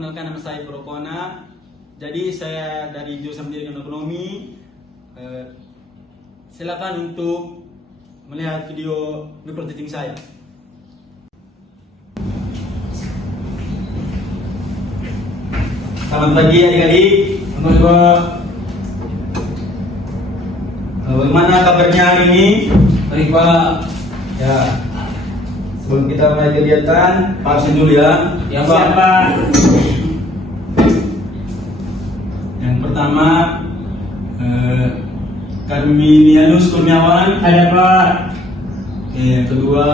Perkenalkan, nama saya Prokona. Jadi saya dari jurusan Pendidikan Ekonomi. Silakan untuk melihat video micro-teaching saya. Selamat pagi adik-adik. Bagaimana kabarnya hari ini? Baik Pak. Ya. Sebelum kita mulai kegiatan, absen dulu ya. Ya Pak. Yang pertama, Karminianus Kurniawan. Ada Pak. Yang kedua,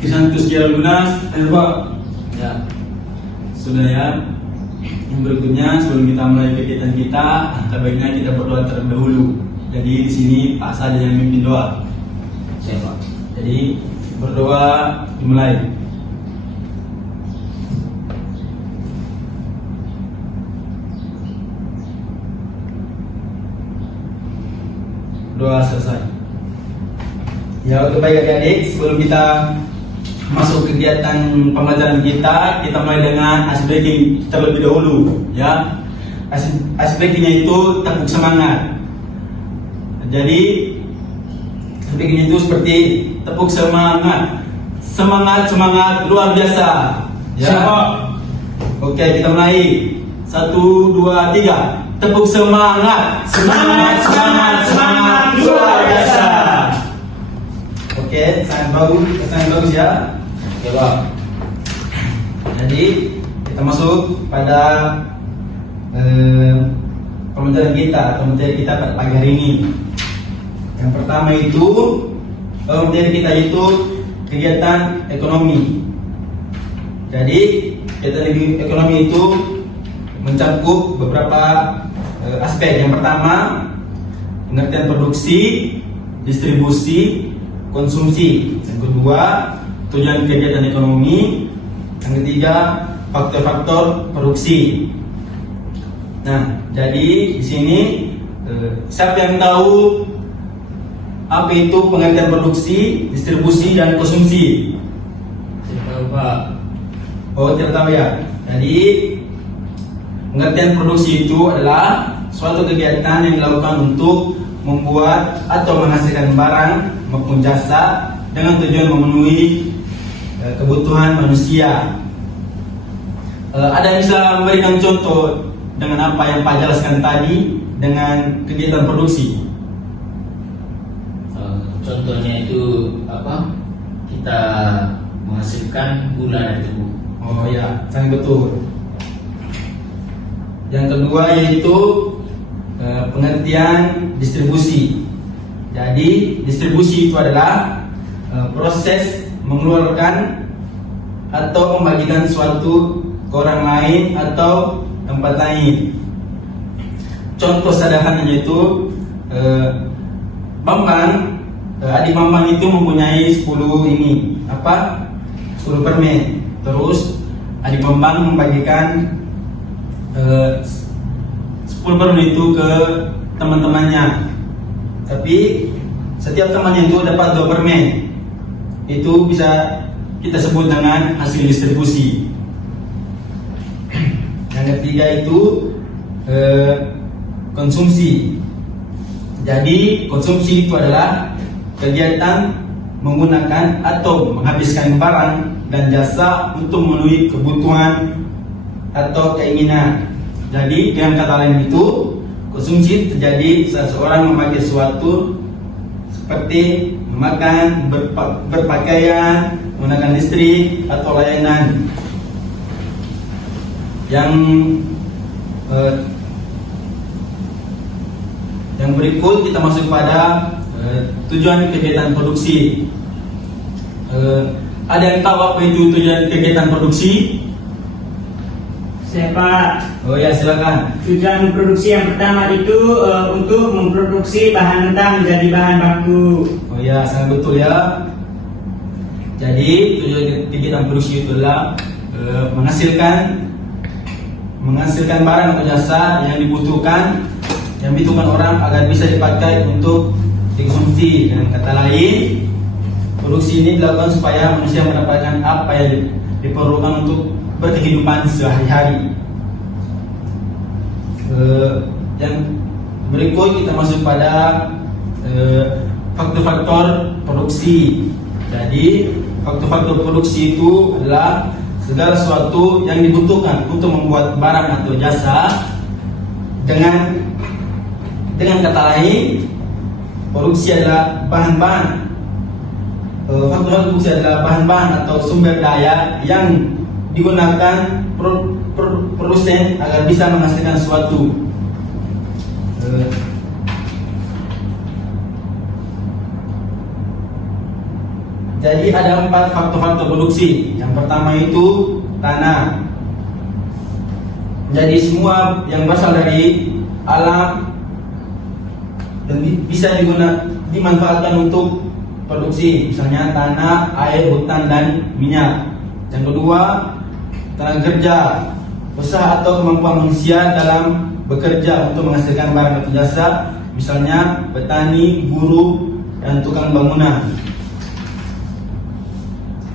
Kisantus Lunas. Ada Pak. Ya. Sudah ya. Yang berikutnya, sebelum kita mulai kegiatan kita, baiknya kita berdoa terlebih dahulu. Jadi di sini Pak Sada yang memimpin doa. Siapa? Jadi berdoa dimulai. Doa selesai. Ya, untuk baik adik-adik, sebelum kita masuk kegiatan pembelajaran kita mulai dengan ice breaking terlebih dahulu, ya. Ice breakingnya itu tepuk semangat. Jadi ice breaking itu seperti tepuk semangat, semangat luar biasa. Ya. Siapa? Oke, kita mulai. 1, 2, 3. Tepuk semangat, semangat luar biasa. Oke, sangat bagus ya. Ya Pak. Jadi kita masuk pada pembelajaran kita atau materi kita pada pagi hari ini. Yang pertama itu materi kita itu kegiatan ekonomi. Jadi kegiatan ekonomi itu mencakup beberapa aspek. Yang pertama, pengertian produksi, distribusi, konsumsi. Yang kedua, tujuan kegiatan ekonomi. Yang ketiga, faktor-faktor produksi. Nah, jadi di sini siapa yang tahu apa itu pengertian produksi, distribusi, dan konsumsi? Siapa Pak? Oh, tidak tahu ya. Jadi pengertian produksi itu adalah suatu kegiatan yang dilakukan untuk membuat atau menghasilkan barang maupun jasa dengan tujuan memenuhi kebutuhan manusia. Ada yang bisa memberikan contoh dengan apa yang Pak jelaskan tadi dengan kegiatan produksi? Contohnya itu apa? Kita menghasilkan gula dari tubuh. Oh ya, sangat betul. Yang kedua yaitu pengertian distribusi. Jadi distribusi itu adalah proses mengeluarkan atau membagikan sesuatu ke orang lain atau tempat lain. Contoh sederhananya itu adik Bambang itu mempunyai 10 permen. Terus adik Bambang membagikan 10 permen itu ke teman-temannya. Tapi setiap temannya itu dapat 2 permen. Itu bisa kita sebut dengan hasil distribusi. Yang ketiga itu konsumsi. Jadi konsumsi itu adalah kegiatan menggunakan atau menghabiskan barang dan jasa untuk memenuhi kebutuhan atau keinginan. Jadi dengan kata lain itu, konsumsi terjadi saat seorang memakai sesuatu seperti memakan, berpakaian, menggunakan listrik atau layanan. Yang berikut kita masuk pada tujuan kegiatan produksi. Ada yang tahu apa itu tujuan kegiatan produksi? Siapa? Oh ya, silakan. Tujuan produksi yang pertama itu untuk memproduksi bahan mentah menjadi bahan baku. Oh ya, sangat betul ya. Jadi tujuan kegiatan produksi itu adalah menghasilkan barang atau jasa yang dibutuhkan orang agar bisa dipakai untuk dikonsumsi. Dengan kata lain, produksi ini dilakukan supaya manusia mendapatkan apa yang diperlukan untuk berkehidupan sehari-hari. Yang berikut kita masuk pada faktor-faktor produksi. Jadi faktor-faktor produksi itu adalah segala sesuatu yang dibutuhkan untuk membuat barang atau jasa. Dengan kata lain, produksi adalah bahan-bahan. Faktor produksi adalah bahan-bahan atau sumber daya yang digunakan produsen agar bisa menghasilkan sesuatu. Jadi ada 4 faktor-faktor produksi. Yang pertama itu tanah. Jadi semua yang berasal dari alam dan bisa dimanfaatkan untuk produksi, misalnya tanah, air, hutan, dan minyak. Yang kedua, tenaga kerja, usaha atau kemampuan manusia dalam bekerja untuk menghasilkan barang atau jasa, misalnya petani, buruh, dan tukang bangunan.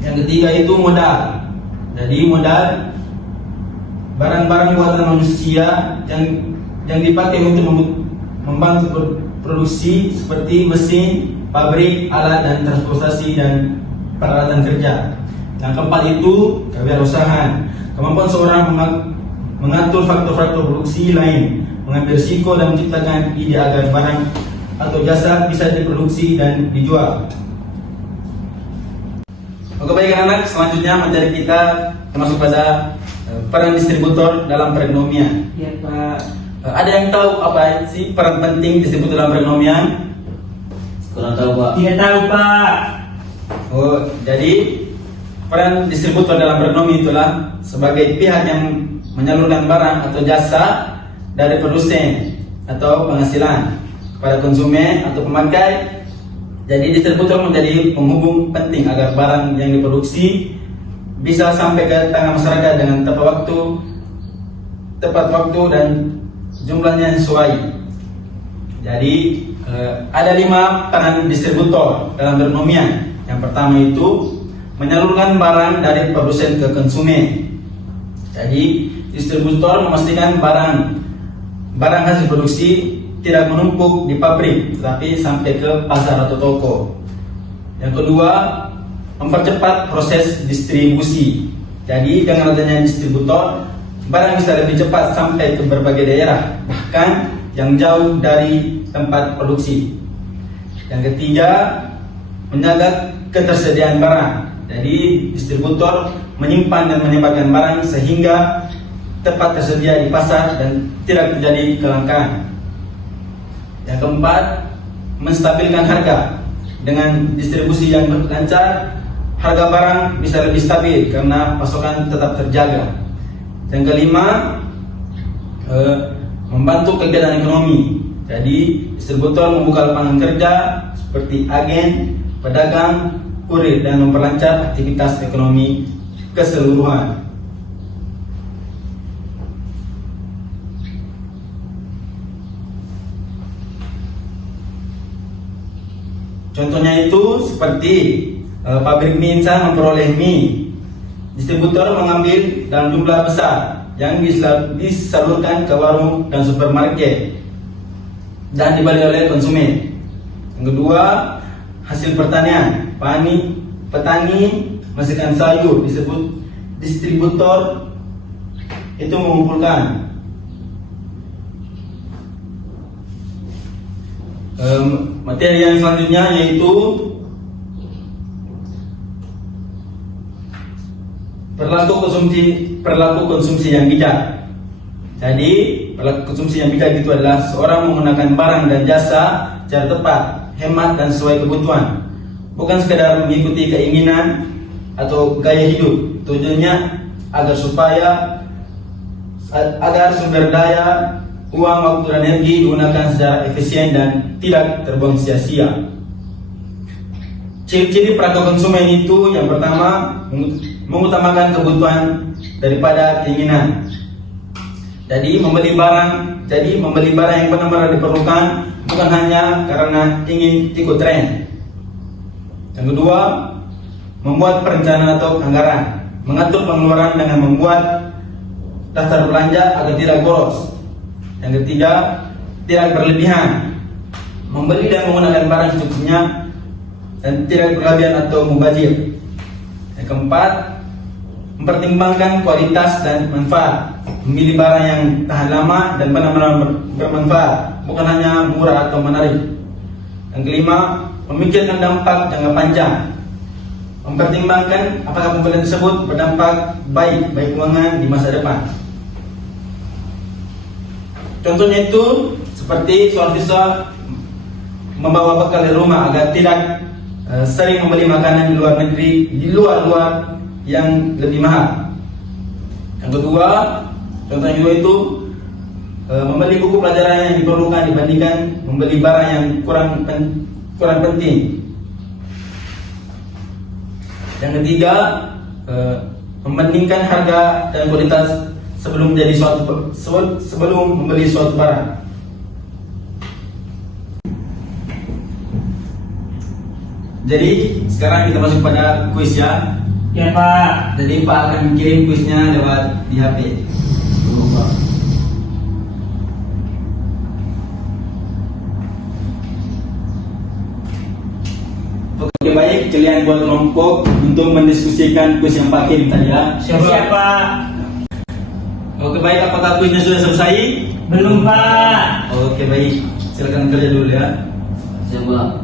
Yang ketiga itu modal. Jadi modal barang-barang buatan manusia yang dipakai untuk membantu produksi seperti mesin, pabrik, alat dan transportasi dan peralatan kerja. Yang keempat itu kewirausahaan, kemampuan seorang mengatur faktor-faktor produksi lain, mengambil risiko dan menciptakan ide agar barang atau jasa bisa diproduksi dan dijual. Oke, baik anak, selanjutnya materi kita masuk pada peran distributor dalam perekonomian. Ya Pak. Ada yang tahu apa sih peran penting distributor dalam perekonomian? Kurang tahu Pak. Tidak tahu Pak. Oh, jadi peran distributor dalam perekonomian itulah sebagai pihak yang menyalurkan barang atau jasa dari produsen atau penghasilan kepada konsumen atau pemakai. Jadi distributor menjadi penghubung penting agar barang yang diproduksi bisa sampai ke tangan masyarakat dengan tepat waktu dan jumlahnya sesuai. Jadi ada 5 peran distributor dalam perekonomian. Yang pertama itu menyalurkan barang dari produsen ke konsumen. Jadi distributor memastikan barang hasil produksi tidak menumpuk di pabrik, tetapi sampai ke pasar atau toko. Yang kedua, mempercepat proses distribusi. Jadi dengan adanya distributor, barang bisa lebih cepat sampai ke berbagai daerah, bahkan yang jauh dari tempat produksi. Yang ketiga, menjaga ketersediaan barang. Jadi distributor menyimpan dan menyebarkan barang sehingga tepat tersedia di pasar dan tidak terjadi kelangkaan. Yang keempat, menstabilkan harga. Dengan distribusi yang lancar, harga barang bisa lebih stabil karena pasokan tetap terjaga. Yang kelima, membantu kegiatan ekonomi. Jadi distributor membuka lapangan kerja seperti agen, pedagang, kurir dan memperlancar aktivitas ekonomi keseluruhan. Contohnya itu seperti pabrik mie instan memperoleh mie, distributor mengambil dalam jumlah besar yang disalurkan ke warung dan supermarket dan dibeli oleh konsumen. Yang kedua, hasil pertanian, petani menghasilkan sayur, distributor itu mengumpulkan. Materi yang selanjutnya yaitu perilaku konsumsi yang bijak. Jadi perilaku konsumsi yang bijak itu adalah seorang menggunakan barang dan jasa secara tepat, hemat dan sesuai kebutuhan, bukan sekedar mengikuti keinginan atau gaya hidup. Tujuannya agar sumber daya, uang, waktu dan energi digunakan secara efisien dan tidak terbuang sia-sia. Ciri-ciri perilaku konsumen itu yang pertama, mengutamakan kebutuhan daripada keinginan. Jadi membeli barang yang benar-benar diperlukan, bukan hanya karena ingin ikut tren. Yang kedua, membuat perencanaan atau anggaran. mengatur pengeluaran dengan membuat daftar belanja agar tidak boros. Yang ketiga, tidak berlebihan, membeli dan menggunakan barang secukupnya dan tidak berlebihan atau mubazir. Yang keempat, mempertimbangkan kualitas dan manfaat, memilih barang yang tahan lama dan benar-benar bermanfaat, bukan hanya murah atau menarik. Yang kelima, memikirkan dampak jangka panjang, mempertimbangkan apakah pembelian tersebut berdampak baik bagi keuangan di masa depan. Contohnya itu seperti seorang siswa membawa bekal di rumah agar tidak sering membeli makanan di luar negeri, di luar yang lebih mahal. Yang kedua, contohnya juga itu membeli buku pelajaran yang diperlukan dibandingkan membeli barang yang kurang penting. Yang ketiga, membandingkan harga dan kualitas sebelum membeli suatu barang. Jadi sekarang kita masuk pada kuis ya. Ya Pak. Jadi Pak akan kirim kuisnya lewat di HP. Oke baik, kalian buat kelompok untuk mendiskusikan kuis yang Pak kirim tadi ya. Siapa? Oke baik, apakah kuisnya sudah selesai? Belum Pak. Oke baik, silakan kerja dulu ya. Coba.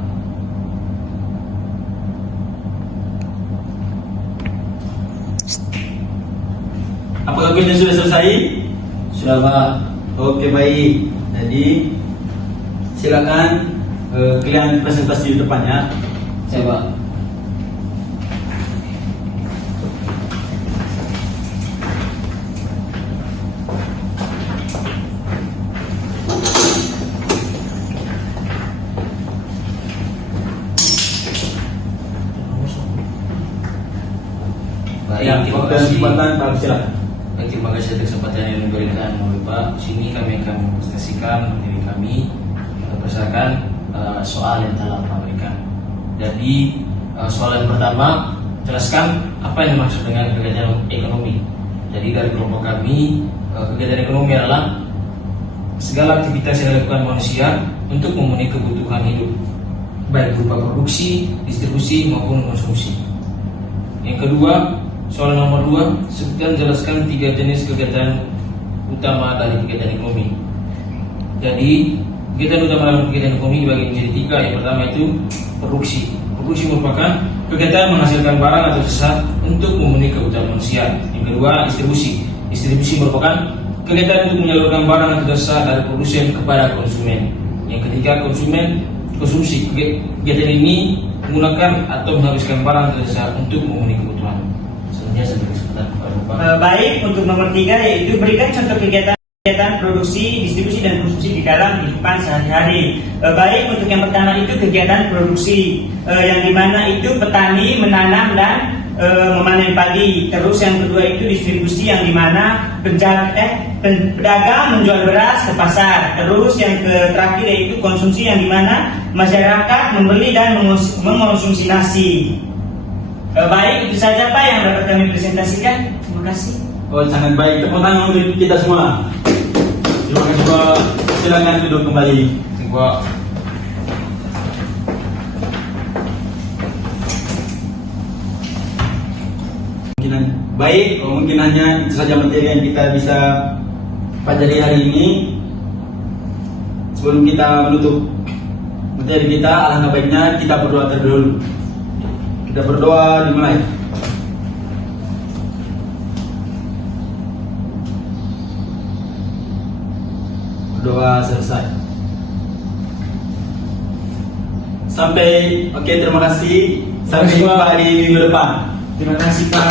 Apakah kuisnya sudah selesai? Sudah Pak. Oke baik, jadi silakan kalian presentasi di depannya. Coba. Ya, Baik, terima waktu dan kasih. kesempatan Pak silakan. Baik, terima kasih atas kesempatan yang diberikan oleh Pak. Di sini kami akan mempresentasikan materi kami berdasarkan soal yang telah Pak berikan. Jadi soal yang pertama, jelaskan apa yang dimaksud dengan kegiatan ekonomi. Jadi dari kelompok kami, kegiatan ekonomi adalah segala aktivitas yang dilakukan manusia untuk memenuhi kebutuhan hidup, baik berupa produksi, distribusi maupun konsumsi. Yang kedua, soal nomor 2, sebutkan jelaskan 3 jenis kegiatan utama dari kegiatan ekonomi. Jadi, kegiatan utama dalam kegiatan ekonomi dibagi menjadi 3. Yang pertama itu produksi. Produksi merupakan kegiatan menghasilkan barang atau jasa untuk memenuhi kebutuhan manusia. Yang kedua, distribusi. Distribusi merupakan kegiatan untuk menyalurkan barang atau jasa dari produsen kepada konsumen. Yang ketiga, konsumsi. Kegiatan ini menggunakan atau menghabiskan barang atau jasa untuk memenuhi kebutuhan. Selanjutnya saya beri kesempatan kepada Bapak. Baik, untuk nomor 3 yaitu berikan contoh kegiatan produksi, distribusi dan konsumsi di dalam kehidupan sehari-hari. Baik, untuk yang pertama itu kegiatan produksi, yang dimana itu petani menanam dan memanen padi. Terus yang kedua itu distribusi, yang dimana pedagang menjual beras ke pasar. Terus yang terakhir yaitu konsumsi, yang dimana masyarakat membeli dan mengonsumsi nasi. Baik, itu saja Pak yang dapat kami presentasikan. Terima kasih. Oh sangat baik, tepuk tangan untuk kita semua. Terima kasih Pak. Silakan duduk kembali. Bapak. Baik, mungkin hanya itu saja materi yang kita bisa pelajari hari ini. Sebelum kita menutup materi kita, alangkah baiknya kita berdoa terlebih dahulu. Kita berdoa dimulai. Berdoa selesai. Sampai, oke terima kasih. Sampai jumpa di minggu depan. Terima kasih Pak.